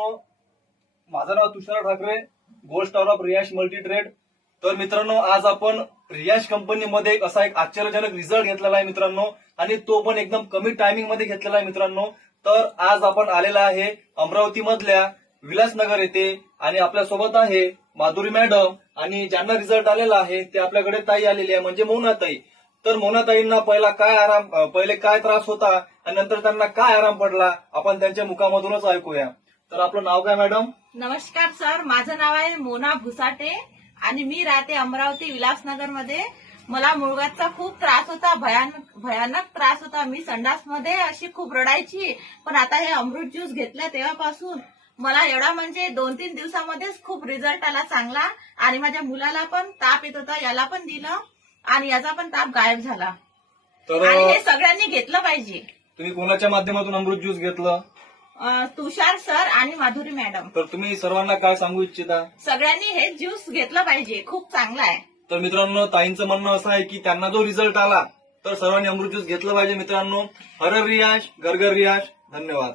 मित्रांनो, माझं नाव Tushar Thackeray, gold star of रियाश मल्टी ट्रेड. तर मित्रांनो, आज आपण रियाश कंपनीमध्ये असा एक आश्चर्यजनक रिझल्ट घेतलेला आहे मित्रांनो, आणि तो पण एकदम कमी टायमिंग मध्ये घेतलेला आहे मित्रांनो. तर आज आपण आलेला आहे अमरावती मधल्या विलासनगर येथे, आणि आपल्यासोबत आहे माधुरी मॅडम, आणि ज्यांना रिझल्ट आलेला आहे ते आपल्याकडे ताई आलेली आहे, म्हणजे मोनाताई. तर मोनाताईंना पहिले काय त्रास होता आणि नंतर त्यांना काय आराम पडला, आपण त्यांच्या मुखामधूनच ऐकूया. तर आपलं नाव काय मॅडम? नमस्कार सर, माझं नाव आहे मोना भुसाटे आणि मी राहते अमरावती विलासनगर मध्ये. मला मुळगाचा खूप त्रास होता, भयानक त्रास होता. मी संडासमध्ये अशी खूप रडायची. पण आता हे अमृत ज्यूस घेतला तेव्हापासून मला एवढा म्हणजे 2-3 दिवसामध्येच खूप रिझल्ट आला चांगला. आणि माझ्या मुलाला पण ताप येत होता, याला पण दिलं आणि याचा पण ताप गायब झाला. तर आणि हे सगळ्यांनी घेतलं पाहिजे. तुम्ही कोणाच्या माध्यमातून अमृत ज्यूस घेतलं? तुषार सर आणि माधुरी मॅडम. तर तुम्ही सर्वांना काय सांगू इच्छिता? सगळ्यांनी हे ज्यूस घेतलं पाहिजे, खूप चांगला आहे. तर मित्रांनो, ताईंचं म्हणणं असं आहे की त्यांना जो रिझल्ट आला तर सर्वांनी अमृत ज्यूस घेतलं पाहिजे मित्रांनो. हर रियाश, घर घर रियाश. धन्यवाद.